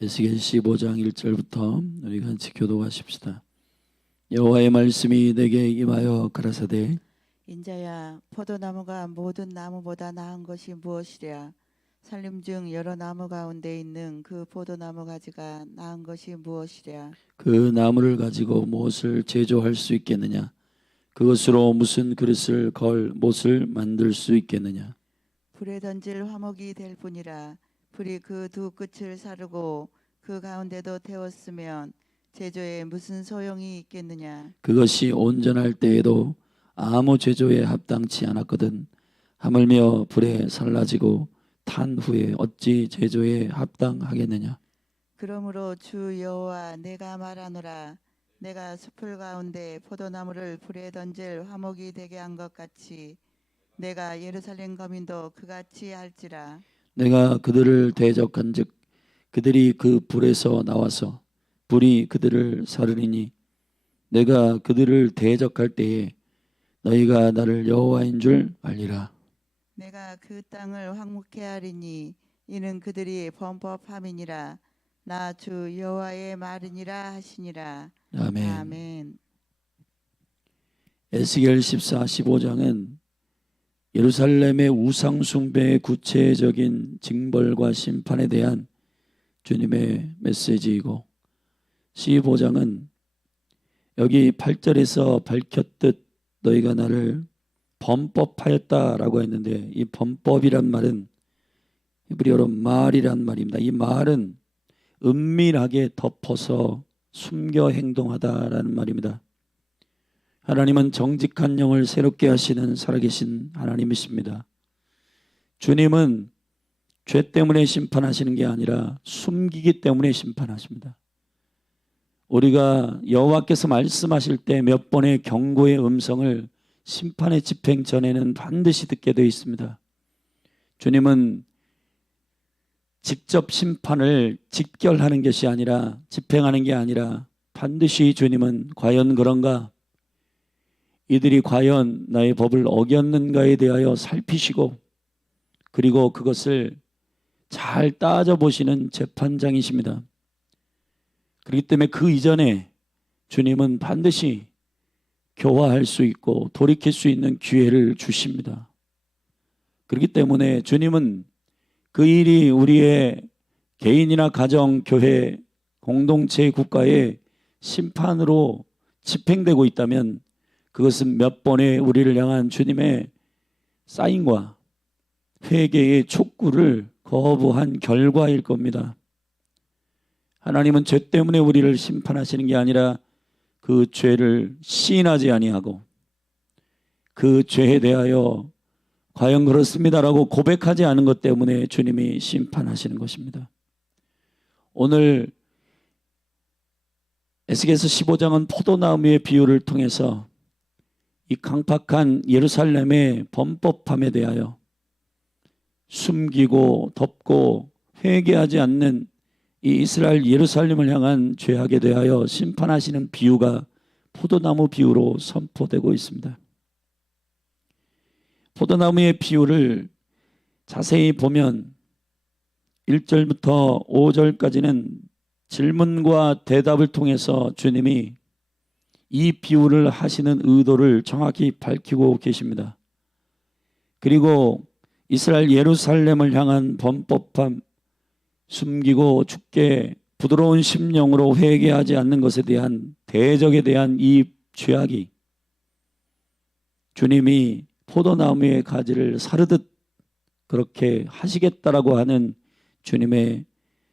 에스겔 15장 1절부터 우리 같이 교도하십시다. 여호와의 말씀이 내게 임하여 가라사대 인자야, 포도나무가 모든 나무보다 나은 것이 무엇이랴? 산림 중 여러 나무 가운데 있는 그 포도나무 가지가 나은 것이 무엇이랴? 그 나무를 가지고 무엇을 제조할 수 있겠느냐? 그것으로 무슨 그릇을 걸 못을 만들 수 있겠느냐? 불에 던질 화목이 될 뿐이라. 불이 그 두 끝을 사르고 그 가운데도 태웠으면 제조에 무슨 소용이 있겠느냐? 그것이 온전할 때에도 아무 제조에 합당치 않았거든. 하물며 불에 살라지고 탄 후에 어찌 제조에 합당하겠느냐? 그러므로 주 여호와 내가 말하노라. 내가 숲을 가운데 포도나무를 불에 던질 화목이 되게 한 것 같이 내가 예루살렘 거민도 그같이 할지라. 내가 그들을 대적한즉 그들이 그 불에서 나와서 불이 그들을 사르리니 내가 그들을 대적할 때에 너희가 나를 여호와인 줄 알리라. 내가 그 땅을 황무케 하리니 이는 그들이 범법함이니라. 나 주 여호와의 말이니라 하시니라. 아멘. 아멘. 에스겔 14, 15장은 예루살렘의 우상 숭배의 구체적인 징벌과 심판에 대한 주님의 메시지이고 15장은 여기 8절에서 밝혔듯 너희가 나를 범법하였다라고 했는데 이 범법이란 말은 히브리어로 말이란 말입니다. 이 말은 은밀하게 덮어서 숨겨 행동하다라는 말입니다. 하나님은 정직한 영을 새롭게 하시는 살아계신 하나님이십니다. 주님은 죄 때문에 심판하시는 게 아니라 숨기기 때문에 심판하십니다. 우리가 여호와께서 말씀하실 때 몇 번의 경고의 음성을 심판의 집행 전에는 반드시 듣게 되어 있습니다. 주님은 직접 심판을 직결하는 것이 아니라 집행하는 게 아니라 반드시 주님은 과연 그런가? 이들이 과연 나의 법을 어겼는가에 대하여 살피시고 그리고 그것을 잘 따져보시는 재판장이십니다. 그렇기 때문에 그 이전에 주님은 반드시 교화할 수 있고 돌이킬 수 있는 기회를 주십니다. 그렇기 때문에 주님은 그 일이 우리의 개인이나 가정, 교회, 공동체, 국가의 심판으로 집행되고 있다면 그것은 몇 번의 우리를 향한 주님의 사인과 회개의 촉구를 거부한 결과일 겁니다. 하나님은 죄 때문에 우리를 심판하시는 게 아니라 그 죄를 시인하지 아니하고 그 죄에 대하여 과연 그렇습니다라고 고백하지 않은 것 때문에 주님이 심판하시는 것입니다. 오늘 에스겔서 15장은 포도나무의 비유를 통해서 이 강팍한 예루살렘의 범법함에 대하여 숨기고 덮고 회개하지 않는 이 이스라엘 예루살렘을 향한 죄악에 대하여 심판하시는 비유가 포도나무 비유로 선포되고 있습니다. 포도나무의 비유를 자세히 보면 1절부터 5절까지는 질문과 대답을 통해서 주님이 이 비유를 하시는 의도를 정확히 밝히고 계십니다. 그리고 이스라엘 예루살렘을 향한 범법함, 숨기고 죽게 부드러운 심령으로 회개하지 않는 것에 대한 대적에 대한 이 죄악이 주님이 포도나무의 가지를 사르듯 그렇게 하시겠다라고 하는 주님의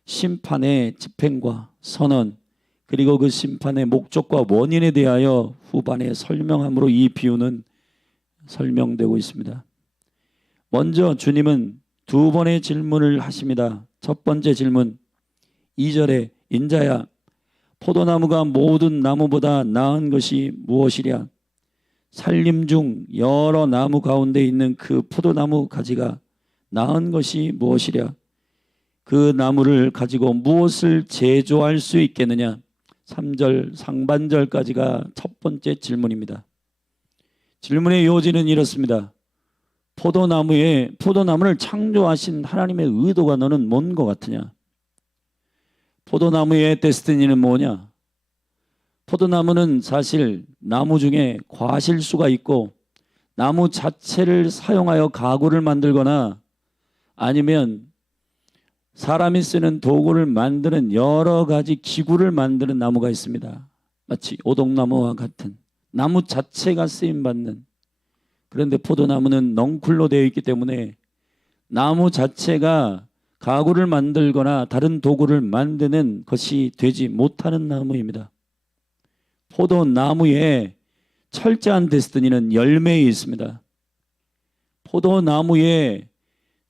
심판의 집행과 선언 그리고 그 심판의 목적과 원인에 대하여 후반에 설명함으로 이 비유는 설명되고 있습니다. 먼저 주님은 두 번의 질문을 하십니다. 첫 번째 질문 2절에 인자야 포도나무가 모든 나무보다 나은 것이 무엇이랴? 산림 중 여러 나무 가운데 있는 그 포도나무 가지가 나은 것이 무엇이랴? 그 나무를 가지고 무엇을 제조할 수 있겠느냐? 3절 상반절까지가 첫 번째 질문입니다. 질문의 요지는 이렇습니다. 포도나무를 창조하신 하나님의 의도가 너는 뭔 것 같으냐? 포도나무의 데스티니는 뭐냐? 포도나무는 사실 나무 중에 과실수가 있고 나무 자체를 사용하여 가구를 만들거나 아니면 사람이 쓰는 도구를 만드는 여러 가지 기구를 만드는 나무가 있습니다. 마치 오동나무와 같은 나무 자체가 쓰임받는. 그런데 포도나무는 넝쿨로 되어 있기 때문에 나무 자체가 가구를 만들거나 다른 도구를 만드는 것이 되지 못하는 나무입니다. 포도나무의 철저한 데스티니는 열매에 있습니다. 포도나무의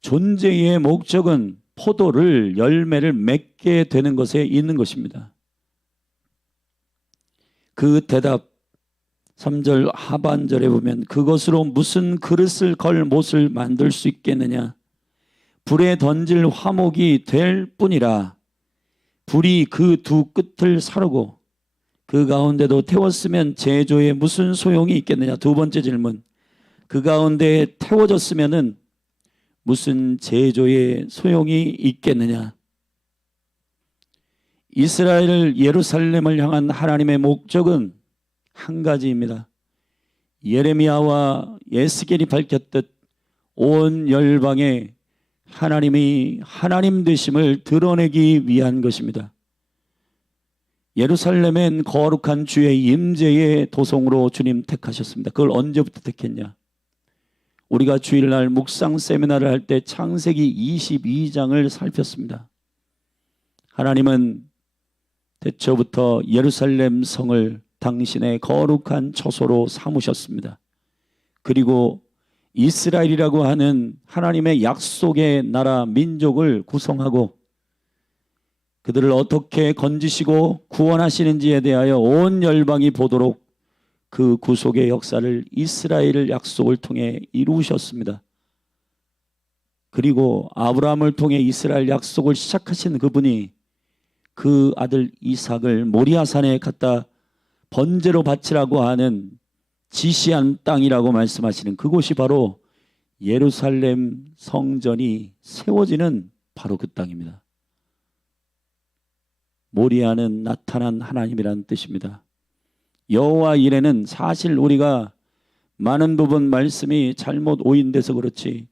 존재의 목적은 포도를 열매를 맺게 되는 것에 있는 것입니다. 그 대답 3절 하반절에 보면 그것으로 무슨 그릇을 걸 못을 만들 수 있겠느냐? 불에 던질 화목이 될 뿐이라. 불이 그 두 끝을 사르고 그 가운데도 태웠으면 제조에 무슨 소용이 있겠느냐? 두 번째 질문. 그 가운데에 태워졌으면은 무슨 제조에 소용이 있겠느냐? 이스라엘 예루살렘을 향한 하나님의 목적은 한 가지입니다. 예레미야와 에스겔이 밝혔듯 온 열방에 하나님이 하나님 되심을 드러내기 위한 것입니다. 예루살렘엔 거룩한 주의 임재의 도성으로 주님 택하셨습니다. 그걸 언제부터 택했냐? 우리가 주일날 묵상 세미나를 할 때 창세기 22장을 살폈습니다. 하나님은 태초부터 예루살렘 성을 당신의 거룩한 처소로 삼으셨습니다. 그리고 이스라엘이라고 하는 하나님의 약속의 나라 민족을 구성하고 그들을 어떻게 건지시고 구원하시는지에 대하여 온 열방이 보도록 그 구속의 역사를 이스라엘 약속을 통해 이루셨습니다. 그리고 아브라함을 통해 이스라엘 약속을 시작하신 그분이 그 아들 이삭을 모리아산에 갖다 번제로 바치라고 하는 지시한 땅이라고 말씀하시는 그곳이 바로 예루살렘 성전이 세워지는 바로 그 땅입니다. 모리아는 나타난 하나님이라는 뜻입니다. 여호와 이레는 사실 우리가 많은 부분 말씀이 잘못 오인돼서 그렇지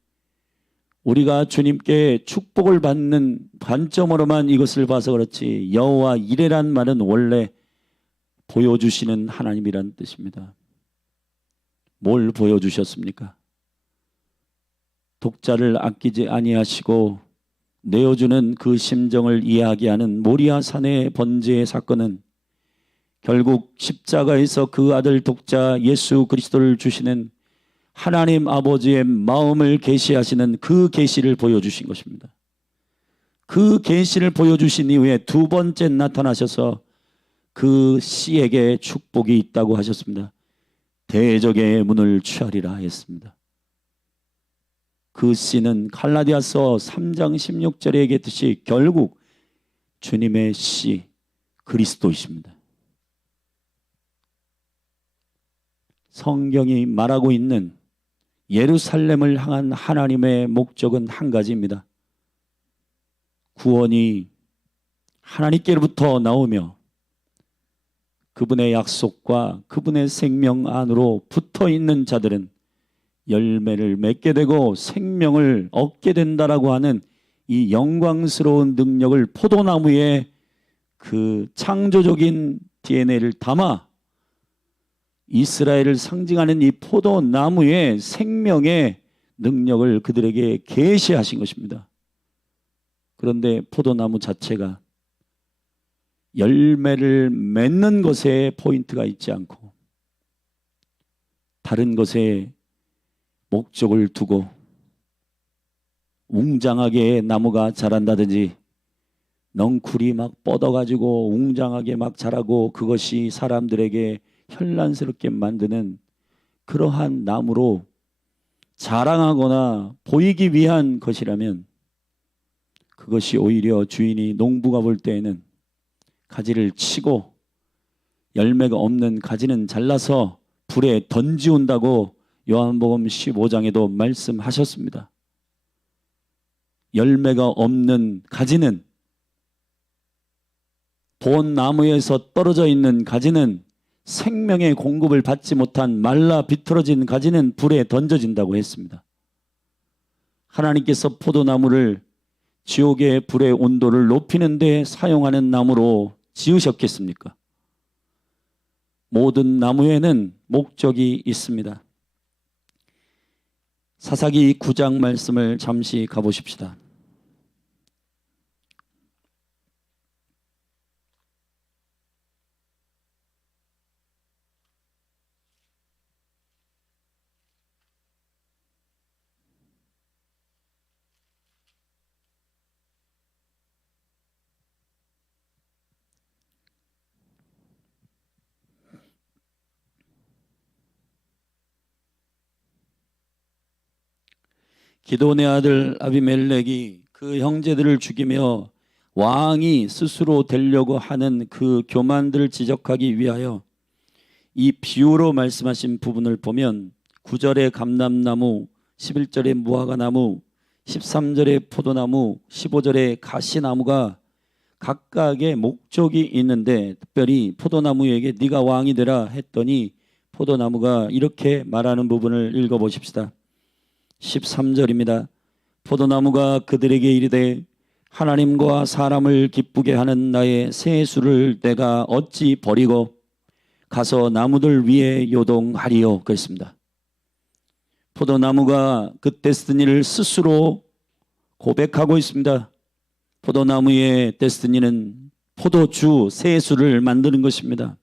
우리가 주님께 축복을 받는 관점으로만 이것을 봐서 그렇지 여호와 이레란 말은 원래 보여주시는 하나님이란 뜻입니다. 뭘 보여주셨습니까? 독자를 아끼지 아니하시고 내어주는 그 심정을 이야기하는 모리아산의 번제의 사건은 결국 십자가에서 그 아들 독자 예수 그리스도를 주시는 하나님 아버지의 마음을 계시하시는 그 계시를 보여주신 것입니다. 그 계시를 보여주신 이후에 두 번째 나타나셔서 그 씨에게 축복이 있다고 하셨습니다. 대적의 문을 취하리라 했습니다. 그 씨는 갈라디아서 3장 16절에 얘기했듯이 결국 주님의 씨 그리스도이십니다. 성경이 말하고 있는 예루살렘을 향한 하나님의 목적은 한 가지입니다. 구원이 하나님께로부터 나오며 그분의 약속과 그분의 생명 안으로 붙어 있는 자들은 열매를 맺게 되고 생명을 얻게 된다라고 하는 이 영광스러운 능력을 포도나무의 그 창조적인 DNA를 담아 이스라엘을 상징하는 이 포도나무의 생명의 능력을 그들에게 계시하신 것입니다. 그런데 포도나무 자체가 열매를 맺는 것에 포인트가 있지 않고 다른 것에 목적을 두고 웅장하게 나무가 자란다든지 넝쿨이 막 뻗어가지고 웅장하게 막 자라고 그것이 사람들에게 현란스럽게 만드는 그러한 나무로 자랑하거나 보이기 위한 것이라면 그것이 오히려 주인이 농부가 볼 때에는 가지를 치고 열매가 없는 가지는 잘라서 불에 던지운다고 요한복음 15장에도 말씀하셨습니다. 열매가 없는 가지는 본 나무에서 떨어져 있는 가지는 생명의 공급을 받지 못한 말라 비틀어진 가지는 불에 던져진다고 했습니다. 하나님께서 포도나무를 지옥의 불의 온도를 높이는 데 사용하는 나무로 지으셨겠습니까? 모든 나무에는 목적이 있습니다. 사사기 9장 말씀을 잠시 가보십시다. 기도의 아들 아비멜렉이 그 형제들을 죽이며 왕이 스스로 되려고 하는 그 교만들을 지적하기 위하여 이 비유로 말씀하신 부분을 보면 9절에 감람나무, 11절에 무화과나무, 13절에 포도나무, 15절에 가시나무가 각각의 목적이 있는데 특별히 포도나무에게 네가 왕이 되라 했더니 포도나무가 이렇게 말하는 부분을 읽어보십시다. 13절입니다. 포도나무가 그들에게 이르되 하나님과 사람을 기쁘게 하는 나의 세수를 내가 어찌 버리고 가서 나무들 위에 요동하리요. 그랬습니다. 포도나무가 그 데스티니를 스스로 고백하고 있습니다. 포도나무의 데스티니는 포도주 세수를 만드는 것입니다.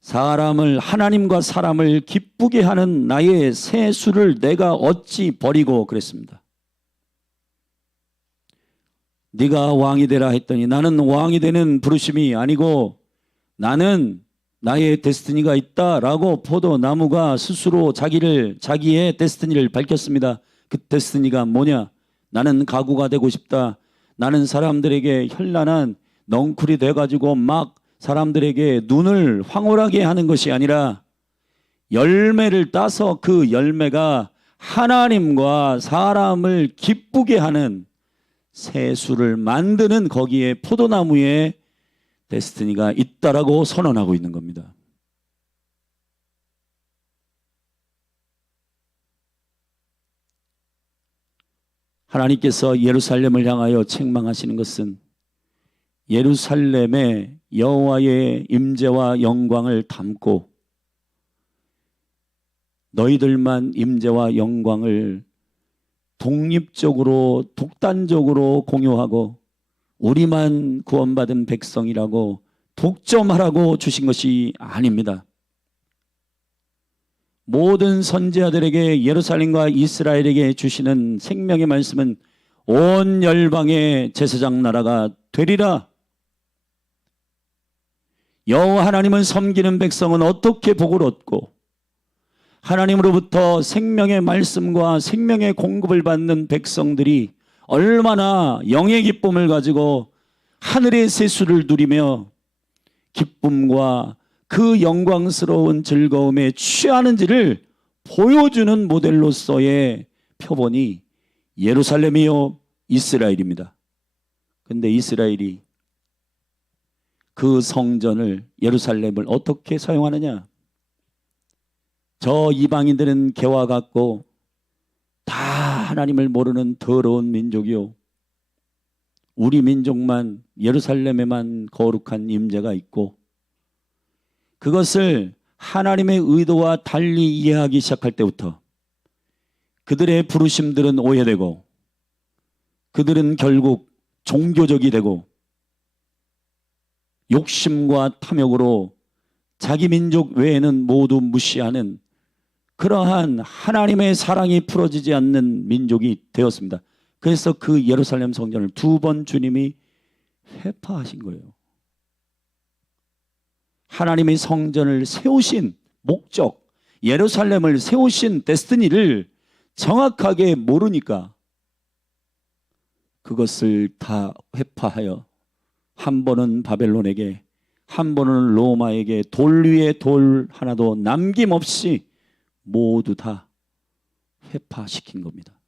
사람을 하나님과 사람을 기쁘게 하는 나의 세수를 내가 어찌 버리고 그랬습니다. 네가 왕이 되라 했더니 나는 왕이 되는 부르심이 아니고 나는 나의 데스티니가 있다라고 포도나무가 스스로 자기의 데스티니를 밝혔습니다. 그 데스티니가 뭐냐? 나는 가구가 되고 싶다. 나는 사람들에게 현란한 넝쿨이 돼가지고 막 사람들에게 눈을 황홀하게 하는 것이 아니라 열매를 따서 그 열매가 하나님과 사람을 기쁘게 하는 세수를 만드는 거기에 포도나무에 데스티니가 있다라고 선언하고 있는 겁니다. 하나님께서 예루살렘을 향하여 책망하시는 것은 예루살렘에 여호와의 임재와 영광을 담고 너희들만 임재와 영광을 독립적으로 독단적으로 공유하고 우리만 구원받은 백성이라고 독점하라고 주신 것이 아닙니다. 모든 선지자들에게 예루살렘과 이스라엘에게 주시는 생명의 말씀은 온 열방의 제사장 나라가 되리라. 여호와 하나님을 섬기는 백성은 어떻게 복을 얻고 하나님으로부터 생명의 말씀과 생명의 공급을 받는 백성들이 얼마나 영의 기쁨을 가지고 하늘의 세수를 누리며 기쁨과 그 영광스러운 즐거움에 취하는지를 보여주는 모델로서의 표본이 예루살렘이요 이스라엘입니다. 그런데 이스라엘이 그 성전을 예루살렘을 어떻게 사용하느냐? 저 이방인들은 개와 같고 다 하나님을 모르는 더러운 민족이요. 우리 민족만 예루살렘에만 거룩한 임재가 있고 그것을 하나님의 의도와 달리 이해하기 시작할 때부터 그들의 부르심들은 오해되고 그들은 결국 종교적이 되고 욕심과 탐욕으로 자기 민족 외에는 모두 무시하는 그러한 하나님의 사랑이 풀어지지 않는 민족이 되었습니다. 그래서 그 예루살렘 성전을 2번 주님이 회파하신 거예요. 하나님의 성전을 세우신 목적, 예루살렘을 세우신 데스티니를 정확하게 모르니까 그것을 다 회파하여 한 번은 바벨론에게 한 번은 로마에게 돌 위에 돌 하나도 남김없이 모두 다 회파시킨 겁니다.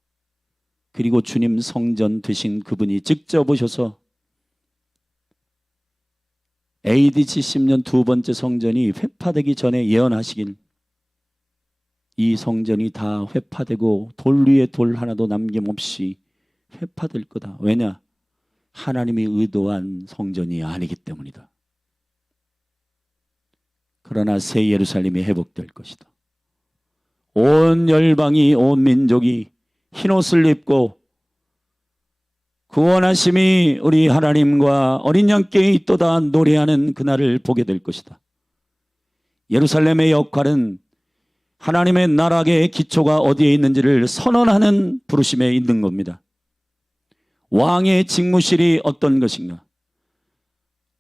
그리고 주님 성전 되신 그분이 직접 오셔서 AD 70년 두 번째 성전이 회파되기 전에 예언하시길 이 성전이 다 회파되고 돌 위에 돌 하나도 남김없이 회파될 거다. 왜냐? 하나님이 의도한 성전이 아니기 때문이다. 그러나 새 예루살렘이 회복될 것이다. 온 열방이, 온 민족이 흰옷을 입고 구원하심이 우리 하나님과 어린 양께 있도다 노래하는 그날을 보게 될 것이다. 예루살렘의 역할은 하나님의 나라의 기초가 어디에 있는지를 선언하는 부르심에 있는 겁니다. 왕의 직무실이 어떤 것인가?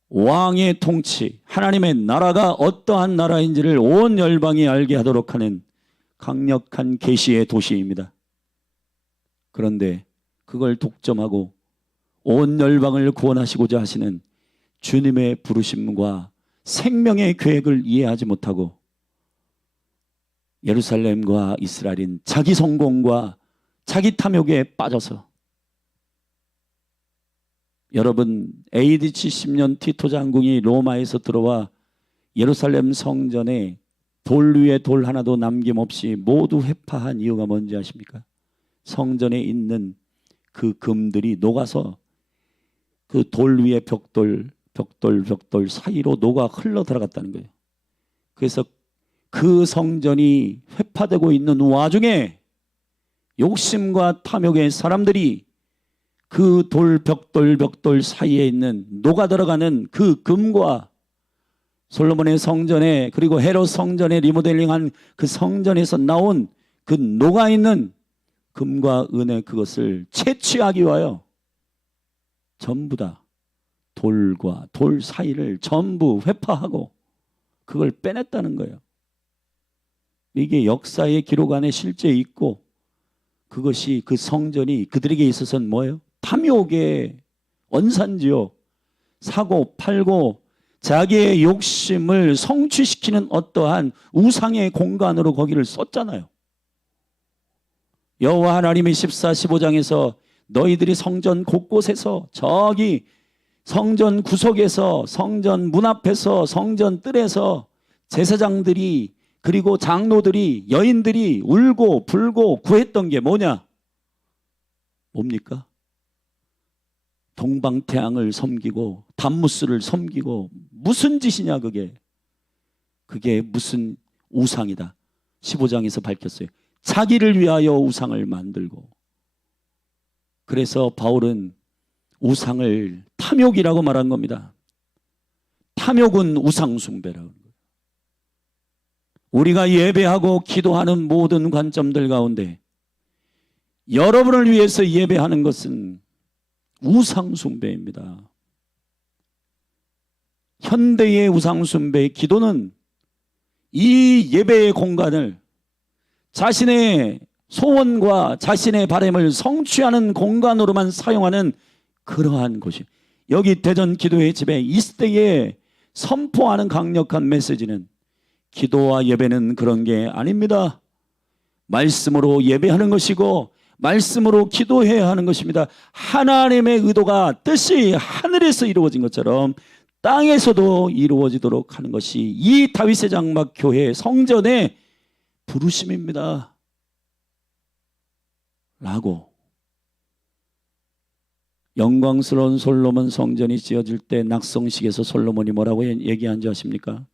왕의 통치, 하나님의 나라가 어떠한 나라인지를 온 열방이 알게 하도록 하는 강력한 계시의 도시입니다. 그런데 그걸 독점하고 온 열방을 구원하시고자 하시는 주님의 부르심과 생명의 계획을 이해하지 못하고 예루살렘과 이스라엘인 자기 성공과 자기 탐욕에 빠져서, 여러분 AD 70년 티토 장군이 로마에서 들어와 예루살렘 성전에 돌 위에 돌 하나도 남김없이 모두 회파한 이유가 뭔지 아십니까? 성전에 있는 그 금들이 녹아서 그 돌 위에 벽돌 사이로 녹아 흘러 들어갔다는 거예요. 그래서 그 성전이 회파되고 있는 와중에 욕심과 탐욕의 사람들이 그 벽돌 사이에 있는 녹아 들어가는 그 금과 솔로몬의 성전에, 그리고 헤롯 성전에 리모델링한 그 성전에서 나온 그 녹아 있는 금과 은의 그것을 채취하기 위하여 전부 다 돌과 돌 사이를 전부 회파하고 그걸 빼냈다는 거예요. 이게 역사의 기록 안에 실제 있고, 그것이 그 성전이 그들에게 있어서는 뭐예요? 탐욕의 원산지요. 사고 팔고 자기의 욕심을 성취시키는 어떠한 우상의 공간으로 거기를 썼잖아요. 여호와 하나님이 14, 15장에서 너희들이 성전 곳곳에서, 저기 성전 구석에서, 성전 문 앞에서, 성전 뜰에서 제사장들이, 그리고 장로들이, 여인들이 울고 불고 구했던 게 뭐냐? 뭡니까? 동방태양을 섬기고 담무스를 섬기고. 무슨 짓이냐 그게? 그게 무슨 우상이다. 15장에서 밝혔어요. 자기를 위하여 우상을 만들고. 그래서 바울은 우상을 탐욕이라고 말한 겁니다. 탐욕은 우상 숭배라고. 우리가 예배하고 기도하는 모든 관점들 가운데 여러분을 위해서 예배하는 것은 우상 숭배입니다. 현대의 우상 숭배의 기도는 이 예배의 공간을 자신의 소원과 자신의 바람을 성취하는 공간으로만 사용하는 그러한 곳이, 여기 대전 기도의 집에 있을 때에 선포하는 강력한 메시지는 기도와 예배는 그런 게 아닙니다. 말씀으로 예배하는 것이고 말씀으로 기도해야 하는 것입니다. 하나님의 의도가, 뜻이 하늘에서 이루어진 것처럼 땅에서도 이루어지도록 하는 것이 이 다윗의 장막 교회 성전의 부르심입니다. 라고. 영광스러운 솔로몬 성전이 지어질 때 낙성식에서 솔로몬이 뭐라고 얘기한 줄 아십니까?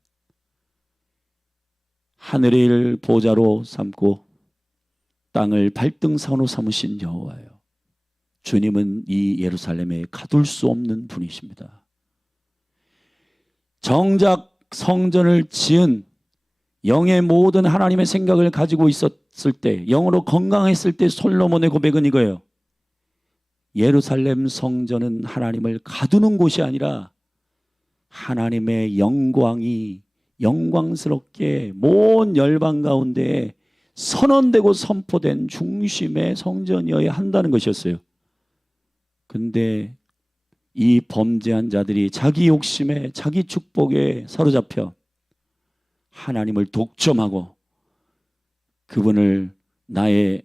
하늘을 보좌로 삼고 땅을 발등상으로 삼으신 여호와요, 주님은 이 예루살렘에 가둘 수 없는 분이십니다. 정작 성전을 지은 영의 모든 하나님의 생각을 가지고 있었을 때, 영으로 건강했을 때 솔로몬의 고백은 이거예요. 예루살렘 성전은 하나님을 가두는 곳이 아니라 하나님의 영광이 영광스럽게 온 열방 가운데 선언되고 선포된 중심의 성전이어야 한다는 것이었어요. 근데 이 범죄한 자들이 자기 욕심에, 자기 축복에 사로잡혀 하나님을 독점하고 그분을, 나의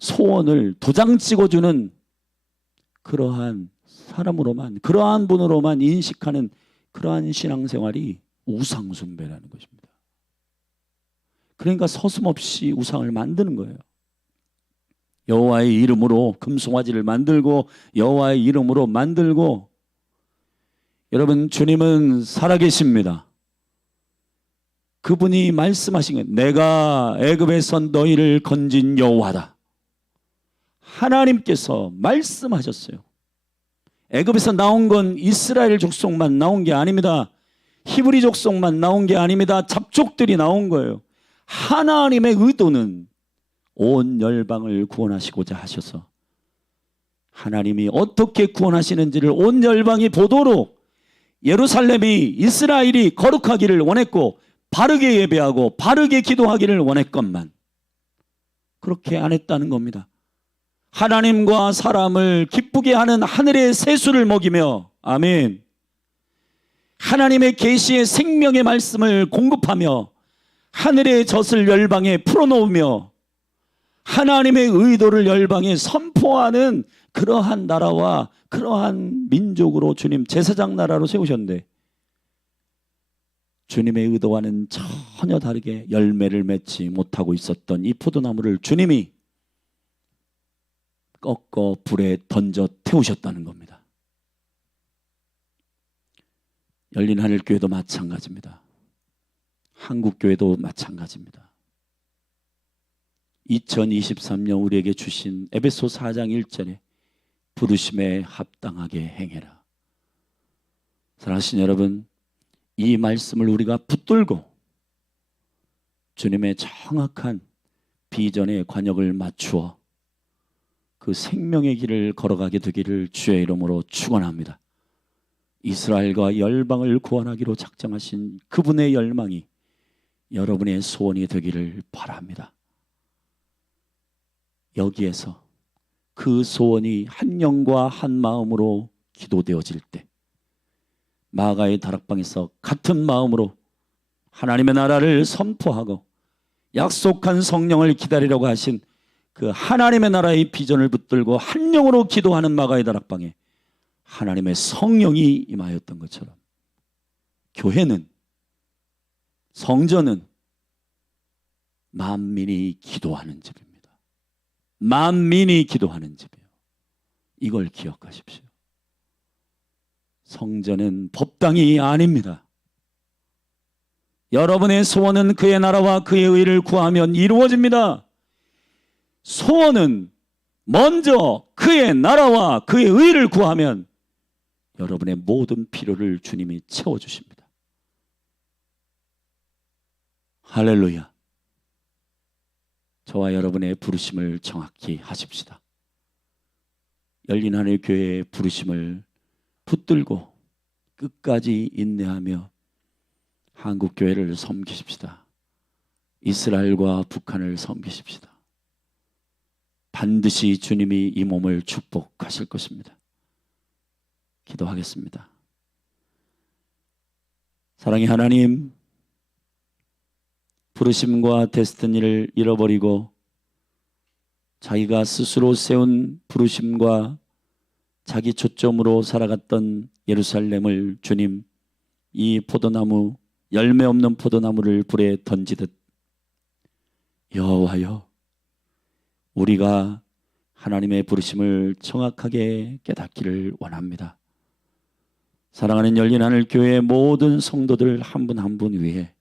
소원을 도장 찍어주는 그러한 사람으로만, 그러한 분으로만 인식하는 그러한 신앙생활이 우상숭배라는 것입니다. 그러니까 서슴없이 우상을 만드는 거예요. 여호와의 이름으로 금송아지를 만들고 여호와의 이름으로 만들고, 여러분, 주님은 살아계십니다. 그분이 말씀하신 것, 내가 애굽에서 너희를 건진 여호와다. 하나님께서 말씀하셨어요. 애굽에서 나온 건 이스라엘 족속만 나온 게 아닙니다. 히브리 족속만 나온 게 아닙니다. 잡족들이 나온 거예요. 하나님의 의도는 온 열방을 구원하시고자 하셔서 하나님이 어떻게 구원하시는지를 온 열방이 보도록 예루살렘이, 이스라엘이 거룩하기를 원했고 바르게 예배하고 바르게 기도하기를 원했건만 그렇게 안 했다는 겁니다. 하나님과 사람을 기쁘게 하는 하늘의 새수를 먹이며, 아멘, 하나님의 계시의 생명의 말씀을 공급하며 하늘의 젖을 열방에 풀어놓으며 하나님의 의도를 열방에 선포하는 그러한 나라와 그러한 민족으로 주님 제사장 나라로 세우셨는데, 주님의 의도와는 전혀 다르게 열매를 맺지 못하고 있었던 이 포도나무를 주님이 꺾어 불에 던져 태우셨다는 겁니다. 열린하늘교회도 마찬가지입니다. 한국교회도 마찬가지입니다. 2023년 우리에게 주신 에베소 4장 1절에 부르심에 합당하게 행해라. 사랑하시는 여러분, 이 말씀을 우리가 붙들고 주님의 정확한 비전에 관역을 맞추어 그 생명의 길을 걸어가게 되기를 주의 이름으로 축원합니다. 이스라엘과 열방을 구원하기로 작정하신 그분의 열망이 여러분의 소원이 되기를 바랍니다. 여기에서 그 소원이 한 영과 한 마음으로 기도되어질 때 마가의 다락방에서 같은 마음으로 하나님의 나라를 선포하고 약속한 성령을 기다리려고 하신 그 하나님의 나라의 비전을 붙들고 한 영으로 기도하는 마가의 다락방에 하나님의 성령이 임하였던 것처럼 교회는, 성전은 만민이 기도하는 집입니다. 만민이 기도하는 집이에요. 이걸 기억하십시오. 성전은 법당이 아닙니다. 여러분의 소원은 그의 나라와 그의 의를 구하면 이루어집니다. 소원은 먼저 그의 나라와 그의 의를 구하면 여러분의 모든 필요를 주님이 채워주십니다. 할렐루야. 저와 여러분의 부르심을 정확히 하십시다. 열린하늘교회의 부르심을 붙들고 끝까지 인내하며 한국교회를 섬기십시다. 이스라엘과 북한을 섬기십시다. 반드시 주님이 이 몸을 축복하실 것입니다. 기도하겠습니다. 사랑의 하나님, 부르심과 데스티니를 잃어버리고 자기가 스스로 세운 부르심과 자기 초점으로 살아갔던 예루살렘을 주님, 이 포도나무, 열매 없는 포도나무를 불에 던지듯 여호와여, 우리가 하나님의 부르심을 정확하게 깨닫기를 원합니다. 사랑하는 열린하늘교회의 모든 성도들 한 분 한 분 위해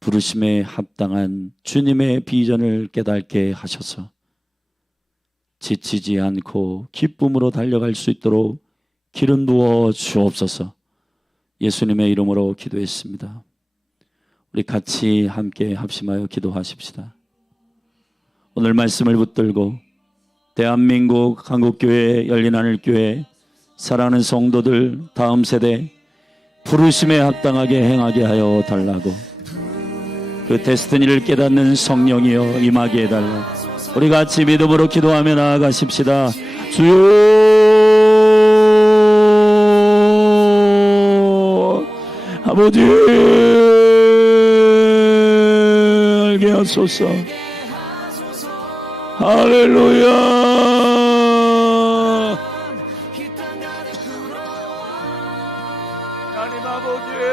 부르심에 합당한 주님의 비전을 깨닫게 하셔서 지치지 않고 기쁨으로 달려갈 수 있도록 기름 부어 주옵소서. 예수님의 이름으로 기도했습니다. 우리 같이 함께 합심하여 기도하십시다. 오늘 말씀을 붙들고 대한민국 한국교회, 열린하늘교회, 사랑하는 성도들, 다음 세대 부르심에 합당하게 행하게 하여 달라고, 그 데스티니를 깨닫는 성령이여 임하게 해달라. 우리 같이 믿음으로 기도하며 나아가십시다. 주여, 아버지 알게 하소서. 할렐루야. 하나님 아버지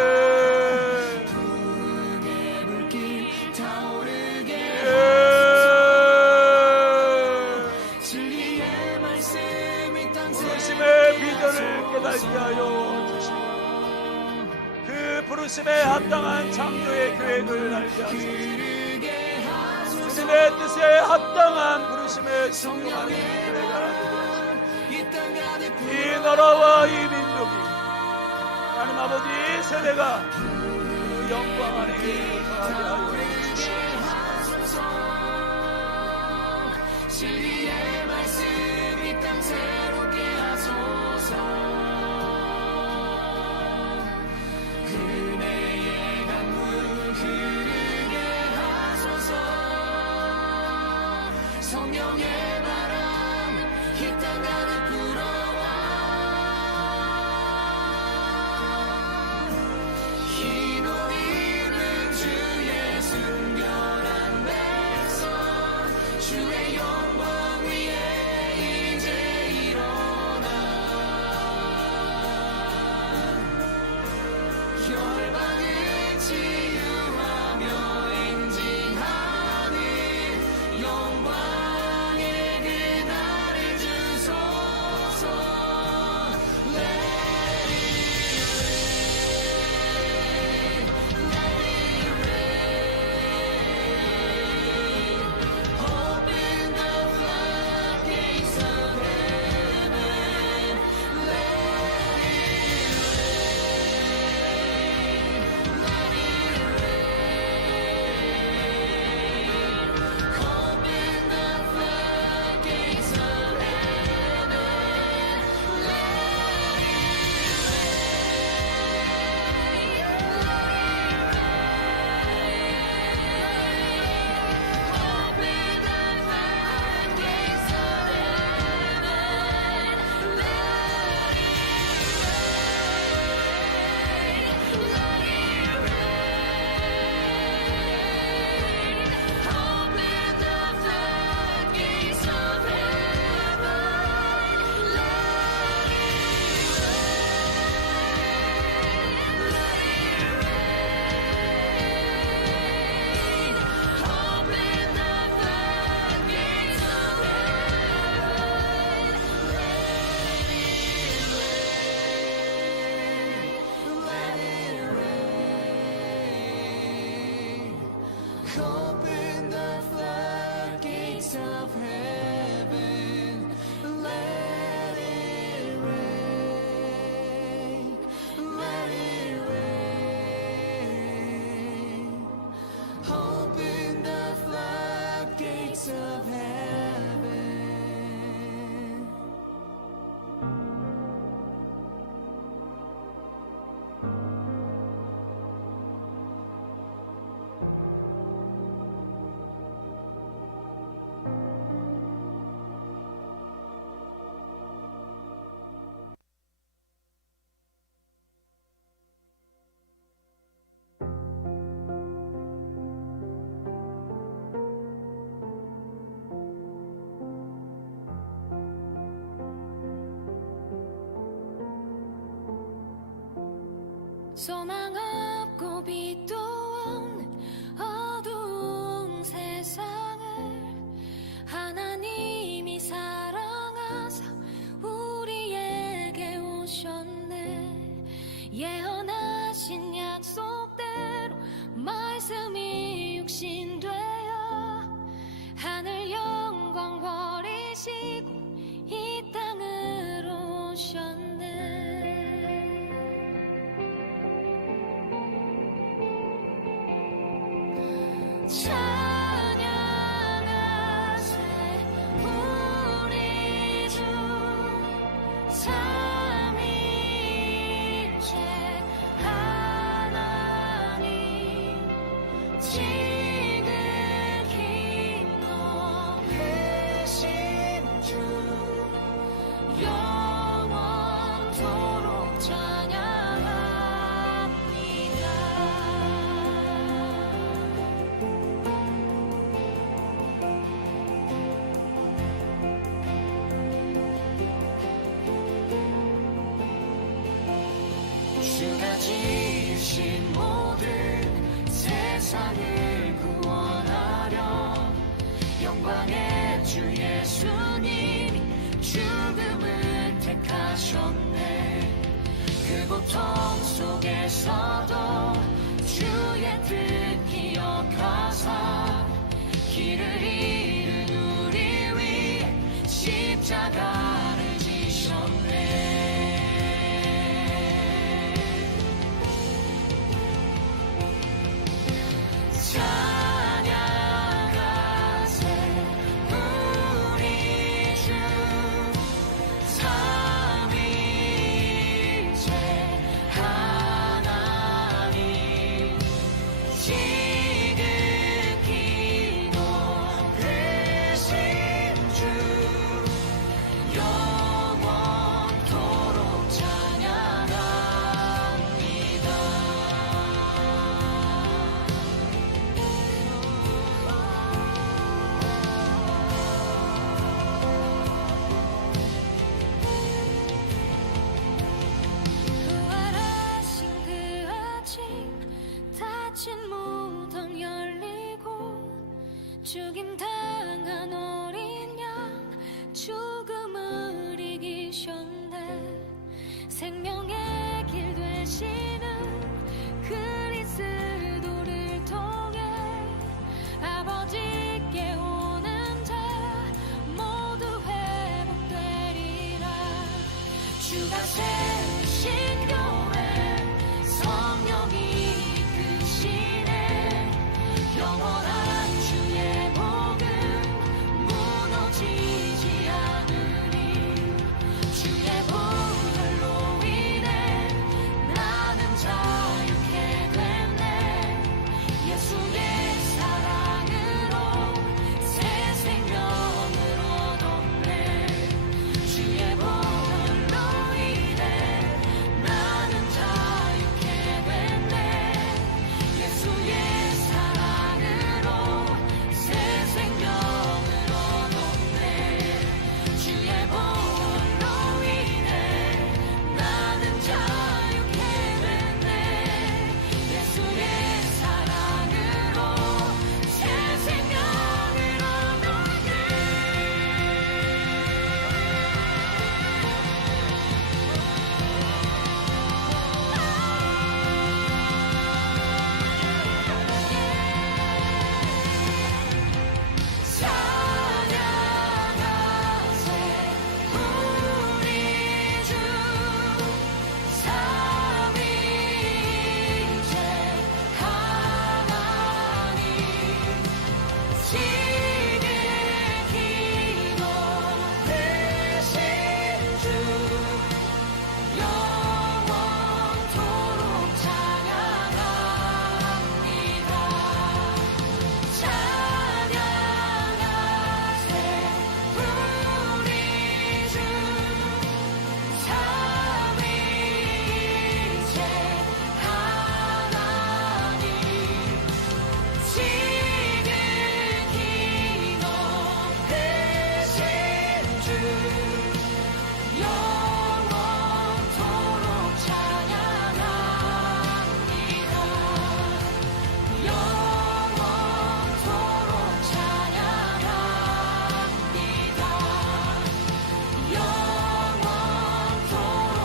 부르심의 비전을 깨닫게 하여 주시고 그 부르심에 합당한 창조의 계획을 알게 하소서. 주님의 뜻에 합당한 부르심에 순종하는 교회가 되게 하시고 이 나라와 이 민족이 하나님 아버지 세대가 그 영광 안에 거하게 하여 주시옵소서. 진리의 말씀 이 땅 새롭게 하소서. 은혜의 강물 흐르게 하소서. 성령의 바람 이 땅 가득 불어와 희노 입은 주의 순결한 백성 주의 영광 위에 이제 일어나 열방을 치유하며 행진하는 영광의 그날을 주소서. Let it rain. Open the floodgates of heaven. Let it rain. Let it rain. Open the floodgates of heaven. Let Open the floodgates of heaven. Let Open the floodgates of heaven. Let it rain. Let it rain. Open the floodgates of heaven. 소망 없고 빛도 없는 어두운 세상을 하나님이 사랑하사 우리에게 오셨네. 예언하신 약속대로 말씀이 육신되어 하늘 영광 버리시고 이 땅으로 오셨네. 찬양하세 우리 주 삼위일체 하나님 지극히 높으신 주 영원토록 찬양합니다. 주가 지 닫힌 무덤 열리고 죽임 당한 어린 양 죽음을 이기셨네. 생명의 길 되시는 그리스도를 통해 아버지께 오는 자 모두 회복되리라. 주가 세우신 교회 성령이 이끄시네. 영원한 주의 복음 무너지지 않으니 주의 보혈로 인해 나는 자유케 됐네. 예수의 사랑으로 새 생명을 얻었네. 주의 보혈로 인해 나는 자유케 됐네. 예수의 사랑으로 새 생명을 얻었네. 주의 보혈로 인해 나는 자유케 됐네. 예수의 사랑으로 새 생명을 얻었네. 찬양하세 우리 주 삼위일체 하나님 지극히 높으신 주 영원토록 찬양합니다. 찬양하세 우리 주 삼위일체 하나님 지극히 높으신 주 영원토록 찬양합니다. 영원토록 찬양합니다. 영원토록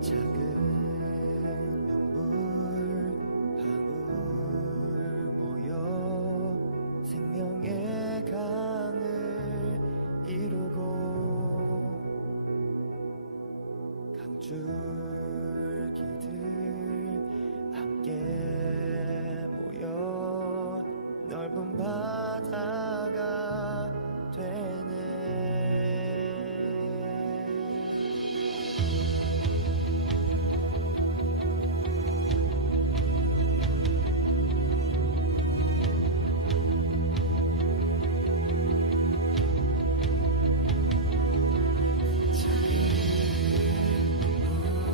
작은 눈물 방울 모여 생명의 강을 이루고 강줄기들 함께 모여 넓은 바다가 되네. 작은 눈물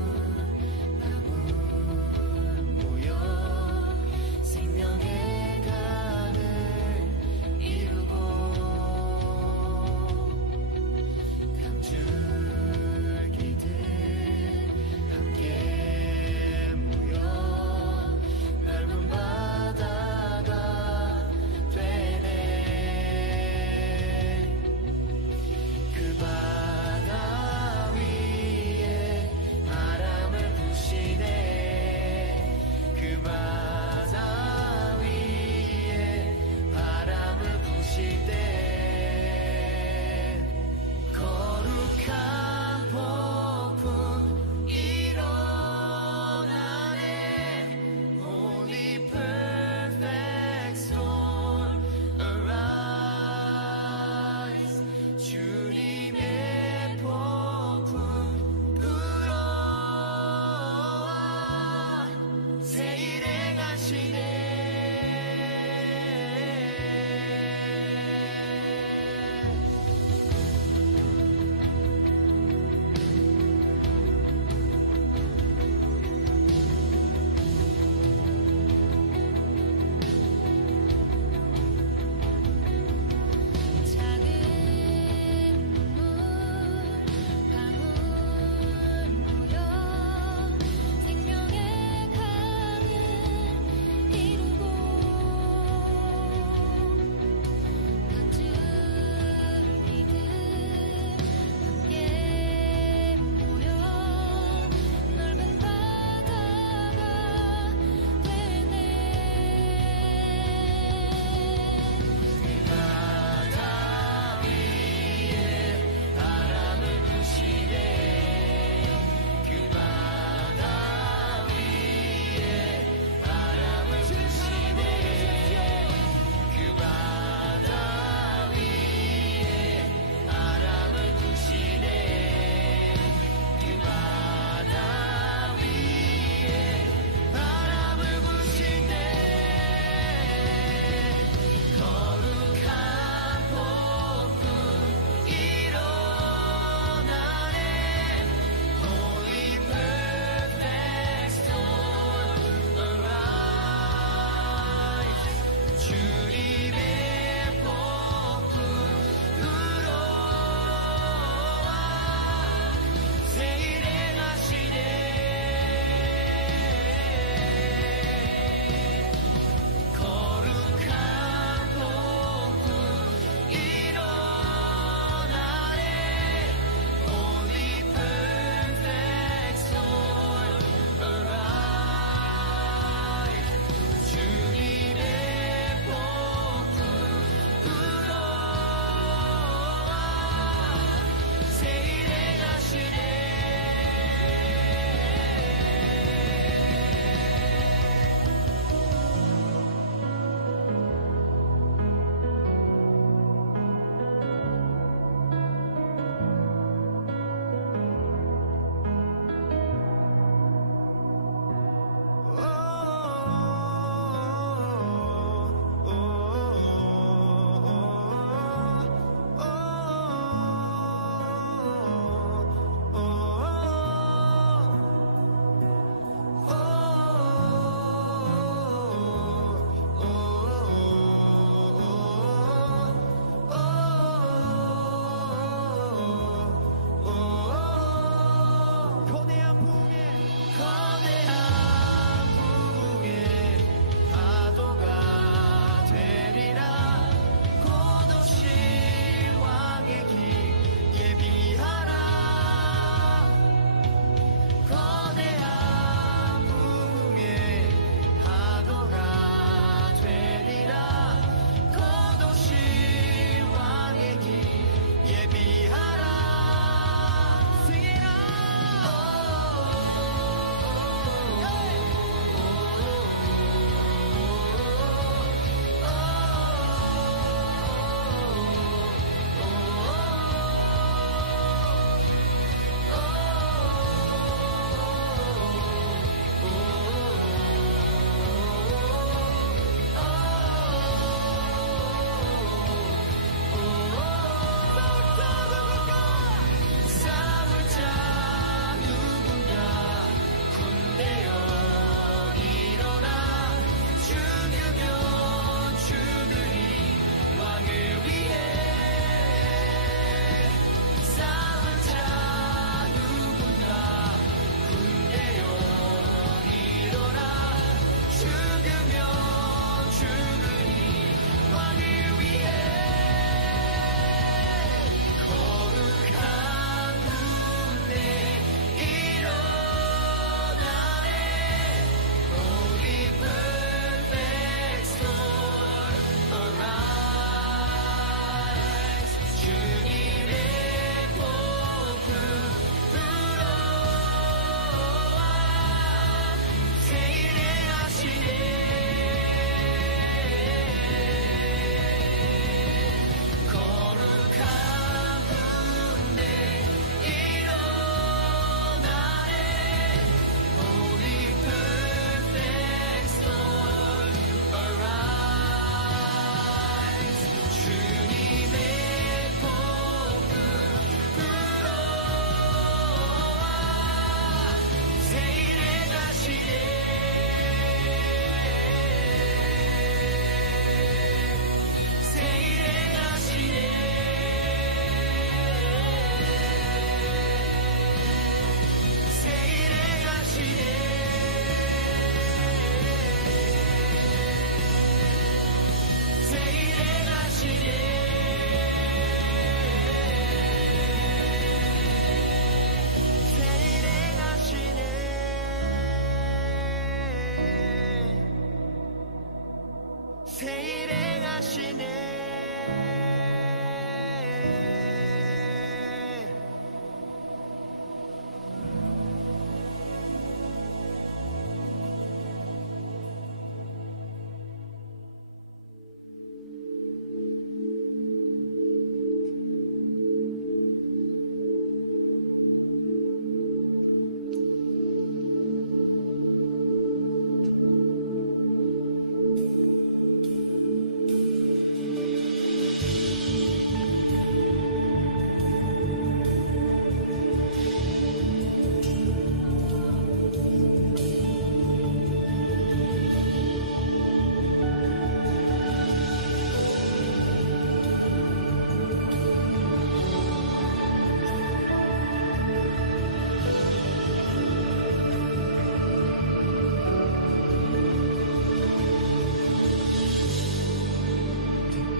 이곳에 일행하시네.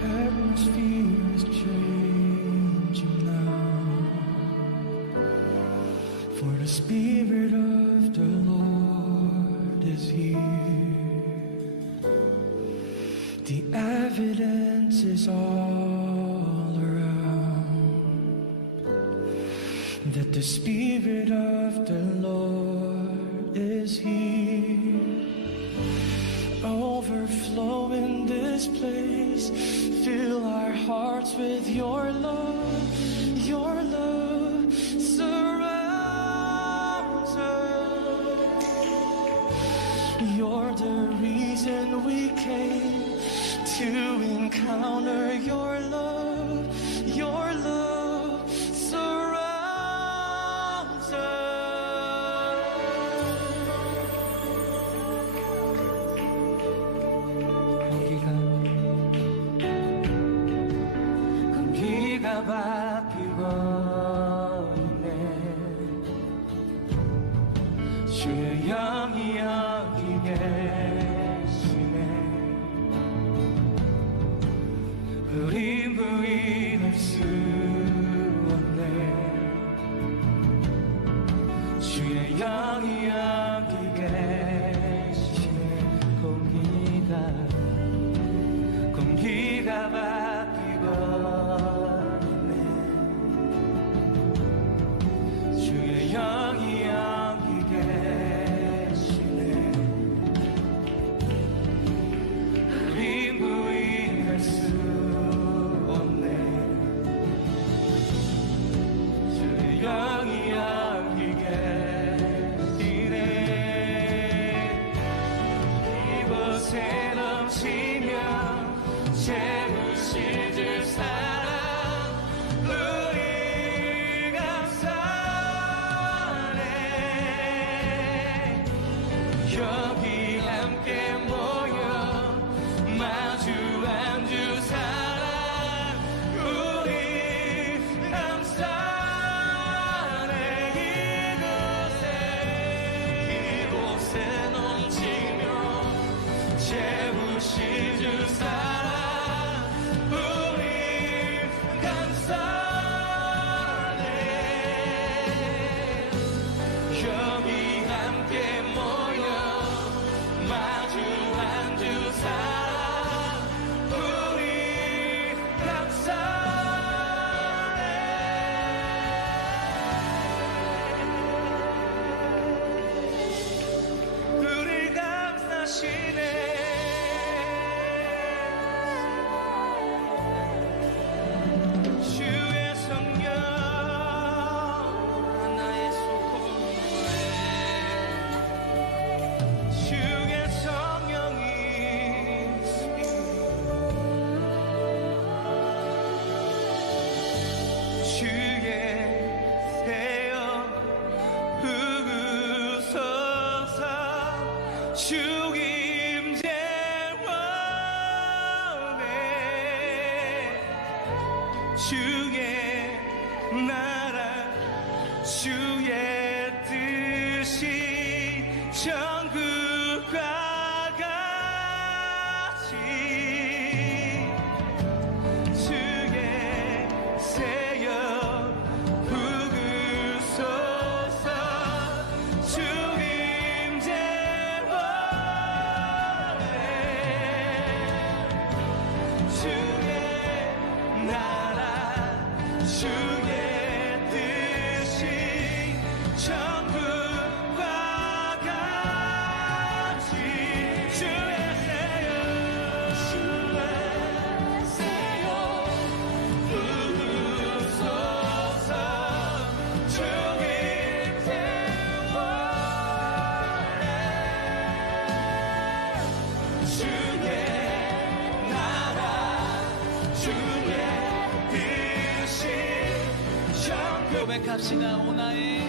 Atmosphere is changing now, for the Spirit of the Lord is here. The evidence is all around that the Spirit of the Lord is here. Overflow in this place, fill our hearts with your love. Your love surrounds us. You're the reason we came to encounter your love. Your love surrounds us. 공기가 바뀌고 있네. 주의 영이 여기 계시네. 우리 부인할 수 없네. 주의 영이 여기 계시네. 공기가 바뀌고 있네. 주의 영이 여기 계시네. 우린 부인할 수 없네. 주의 영이 여기 계시네. 이곳에 넘치며 채우실 주 사랑 우리 감사하네. 여기 함께 모여 마주한 주 사랑 우리 감사하네. 이곳에 넘치며 채우실 주 사랑 우리 감사하네. 여기 함께 모여 마주한 주 사랑 우리 감사하네. 우리 감사하시네. 주의 성령 나의 소원에 주의 성령이 주의 세여 부으소서. 주임제 원해. 주의 나라 주의 뜻이 천국과 같이 주의 세여 부으소서. 주임제 원해. 합시다. 오 나의